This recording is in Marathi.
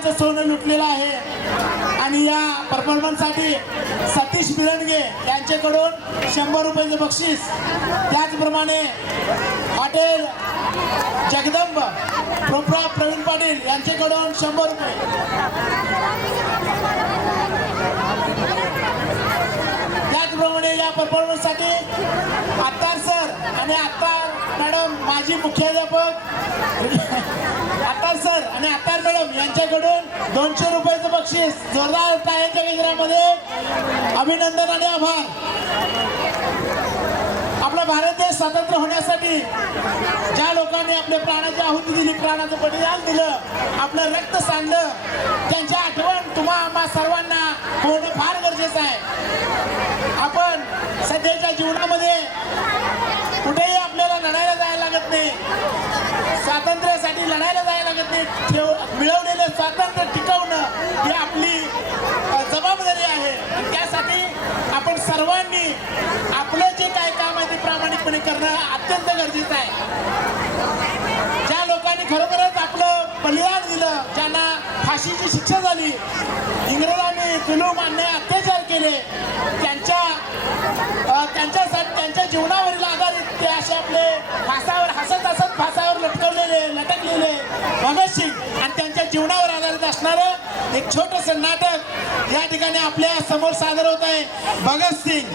रुपयांचं सोनं लुटलेलं आहे। आणि या परफॉर्मन्ससाठी सतीश बिरंगे यांच्याकडून 100 रुपयाचं बक्षीस, त्याचप्रमाणे हॉटेल जगदंब प्रोप्रा प्रवीण पाटील यांच्याकडून 100 रुपये, त्याचप्रमाणे या परफॉर्मन्ससाठी अत्तार सर आणि अत्तार मॅडम माजी मुख्याध्यापक अत्तार सर आणि अत्तार मॅडम यांच्याकडून 200 रुपयाचं बक्षीस। जोरदार टाळ्यांच्या गजरामध्ये अभिनंदन आणि आभार। आपला भारत देश स्वतंत्र होण्यासाठी ज्या लोकांनी आपल्या प्राणाची आहुती दिली, प्राणाचं बलिदान दिलं, आपलं रक्त सांडलं, त्यांची आठवण तुम्हा आम्हा सर्वांना होणं फार गरजेचं आहे। आपण सध्याच्या जीवनामध्ये कुठेही आपल्याला लढायला जायला लागत नाही, स्वातंत्र्यासाठी लढायला जायला लागत नाही। मिळवलेलं स्वातंत्र्य टिकवणं ही आपली जबाबदारी आहे। त्यासाठी आपण सर्वांनी आपलं जे काय काम आहे ते प्रामाणिकपणे करणं अत्यंत गरजेचं आहे। ज्या लोकांनी खरोखरच आपलं बलिदान दिलं, ज्यांना फाशीची शिक्षा झाली, इंग्रजांनी जुलूम अन्याय अत्याचार केले, त्यांच्या जीवनावरील आधारित ते असे आपले फासावर हसत हसत फासावर लटकलेले भगतसिंग आणि त्यांच्या जीवनावर आधारित असणारं एक छोटंसं नाटक या ठिकाणी आपल्या समोर सादर होत आहे। भगतसिंग